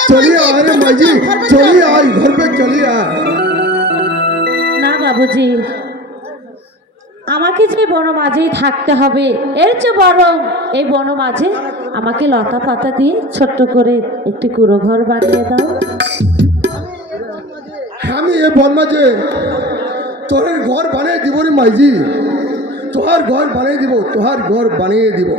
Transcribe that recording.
चलिए आ रे আমাকে যে বনমাঝেই থাকতে হবে এর চেয়ে বরং এই বনমাঝে আমাকে লতা পাতা দিয়ে ছোট্ট করে একটি কুড়ো ঘর বানিয়ে দাও। আমি এ বনমাঝে ঘর বানিয়ে দিব রে মাইজি। তোহার ঘর বানিয়ে দিব তোহার ঘর বানিয়ে দিব।